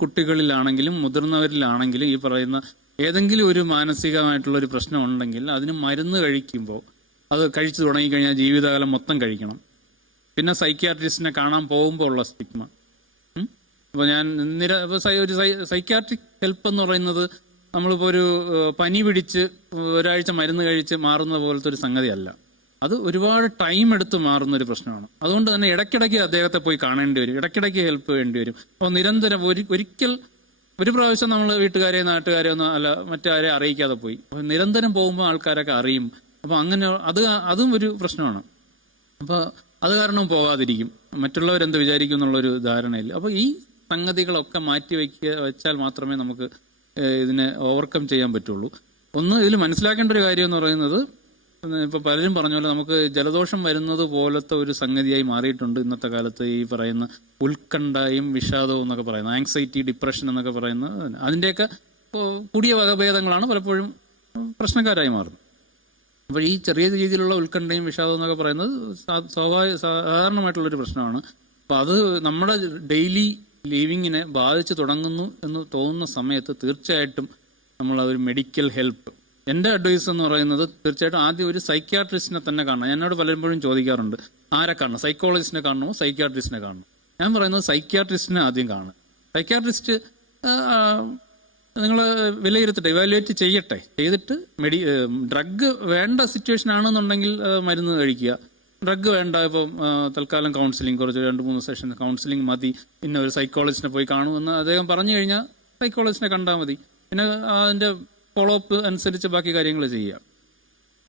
കുട്ടികളിലാണെങ്കിലും മുതിർന്നവരിലാണെങ്കിലും ഈ പറയുന്ന ഏതെങ്കിലും ഒരു മാനസികമായിട്ടുള്ള ഒരു പ്രശ്നം ഉണ്ടെങ്കിൽ അതിന് മരുന്ന് കഴിക്കുമ്പോൾ അത് കഴിച്ചു തുടങ്ങിക്കഴിഞ്ഞാൽ ജീവിതകാലം മൊത്തം കഴിക്കണം. പിന്നെ സൈക്യാട്രിസ്റ്റിനെ കാണാൻ പോകുമ്പോൾ ഉള്ള സ്റ്റിഗ്മ. അപ്പോൾ ഞാൻ ഒരു സൈക്യാട്രിക് ഹെൽപ്പ് എന്ന് പറയുന്നത് നമ്മളിപ്പോൾ ഒരു പനി പിടിച്ച് ഒരാഴ്ച മരുന്ന് കഴിച്ച് മാറുന്ന പോലത്തെ ഒരു സംഗതിയല്ല. അത് ഒരുപാട് ടൈം എടുത്ത് മാറുന്ന ഒരു പ്രശ്നമാണ്. അതുകൊണ്ട് തന്നെ ഇടയ്ക്കിടയ്ക്ക് അദ്ദേഹത്തെ പോയി കാണേണ്ടി വരും, ഇടയ്ക്കിടയ്ക്ക് ഹെൽപ്പ് വേണ്ടി വരും. അപ്പോൾ നിരന്തരം ഒരിക്കൽ ഒരു പ്രാവശ്യം നമ്മൾ വീട്ടുകാരെ നാട്ടുകാരെ ഒന്നും അല്ല മറ്റാരെ അറിയിക്കാതെ പോയി, അപ്പോൾ നിരന്തരം പോകുമ്പോൾ ആൾക്കാരൊക്കെ അറിയും. അപ്പോൾ അങ്ങനെ അതും ഒരു പ്രശ്നമാണ്. അപ്പോൾ അത് കാരണം പോകാതിരിക്കും, മറ്റുള്ളവരെന്ത് വിചാരിക്കും എന്നുള്ളൊരു ധാരണയില്ല. അപ്പോൾ ഈ സംഗതികളൊക്കെ മാറ്റി വെച്ചാൽ മാത്രമേ നമുക്ക് ഇതിനെ ഓവർകം ചെയ്യാൻ പറ്റുള്ളൂ. ഒന്ന് ഇതിൽ മനസ്സിലാക്കേണ്ട ഒരു കാര്യം എന്ന് പറയുന്നത്, ഇപ്പൊ പലരും പറഞ്ഞ പോലെ നമുക്ക് ജലദോഷം വരുന്നത് പോലത്തെ ഒരു സംഗതിയായി മാറിയിട്ടുണ്ട് ഇന്നത്തെ കാലത്ത് ഈ പറയുന്ന ഉത്കണ്ഠയും വിഷാദവും എന്നൊക്കെ പറയുന്നത്, ആങ്സൈറ്റി, ഡിപ്രഷൻ എന്നൊക്കെ പറയുന്നത്. അതിൻ്റെയൊക്കെ കൂടിയ വകഭേദങ്ങളാണ് പലപ്പോഴും പ്രശ്നക്കാരായി മാറുന്നത്. അപ്പോൾ ഈ ചെറിയ രീതിയിലുള്ള ഉത്കണ്ഠയും വിഷാദവും എന്നൊക്കെ പറയുന്നത് സാധാരണമായിട്ടുള്ളൊരു പ്രശ്നമാണ്. അപ്പോൾ അത് നമ്മുടെ ഡെയിലി ലിവിങ്ങിനെ ബാധിച്ചു തുടങ്ങുന്നു എന്ന് തോന്നുന്ന സമയത്ത് തീർച്ചയായിട്ടും നമ്മൾ ഒരു മെഡിക്കൽ ഹെൽപ്പ്, എൻ്റെ അഡ്വൈസ് എന്ന് പറയുന്നത് തീർച്ചയായിട്ടും ആദ്യം ഒരു സൈക്യാട്രിസ്റ്റിനെ തന്നെ കാണണം. എന്നോട് പലപ്പോഴും ചോദിക്കാറുണ്ട്, ആരെ കാണണം, സൈക്കോളജിസ്റ്റിനെ കാണണമോ സൈക്യാട്രിസ്റ്റിനെ കാണണം? ഞാൻ പറയുന്നത് സൈക്യാട്രിസ്റ്റിനെ ആദ്യം കാണും. സൈക്യാട്രിസ്റ്റ് നിങ്ങൾ വിലയിരുത്തട്ടെ, ഇവാലുവേറ്റ് ചെയ്തിട്ട് ഡ്രഗ് വേണ്ട സിറ്റുവേഷൻ ആണെന്നുണ്ടെങ്കിൽ മരുന്ന് കഴിക്കുക. ഡ്രഗ് വേണ്ട, ഇപ്പം തൽക്കാലം കൗൺസിലിംഗ്, കുറച്ച് 2-3 സെഷൻ കൗൺസിലിംഗ് മതി, പിന്നെ ഒരു സൈക്കോളജിസ്റ്റിനെ പോയി കാണുമെന്ന് അദ്ദേഹം പറഞ്ഞു കഴിഞ്ഞാൽ സൈക്കോളജിസ്റ്റിനെ കണ്ടാൽ മതി. പിന്നെ അതിൻ്റെ ഫോളോ അപ്പ് അനുസരിച്ച് ബാക്കി കാര്യങ്ങൾ ചെയ്യുക.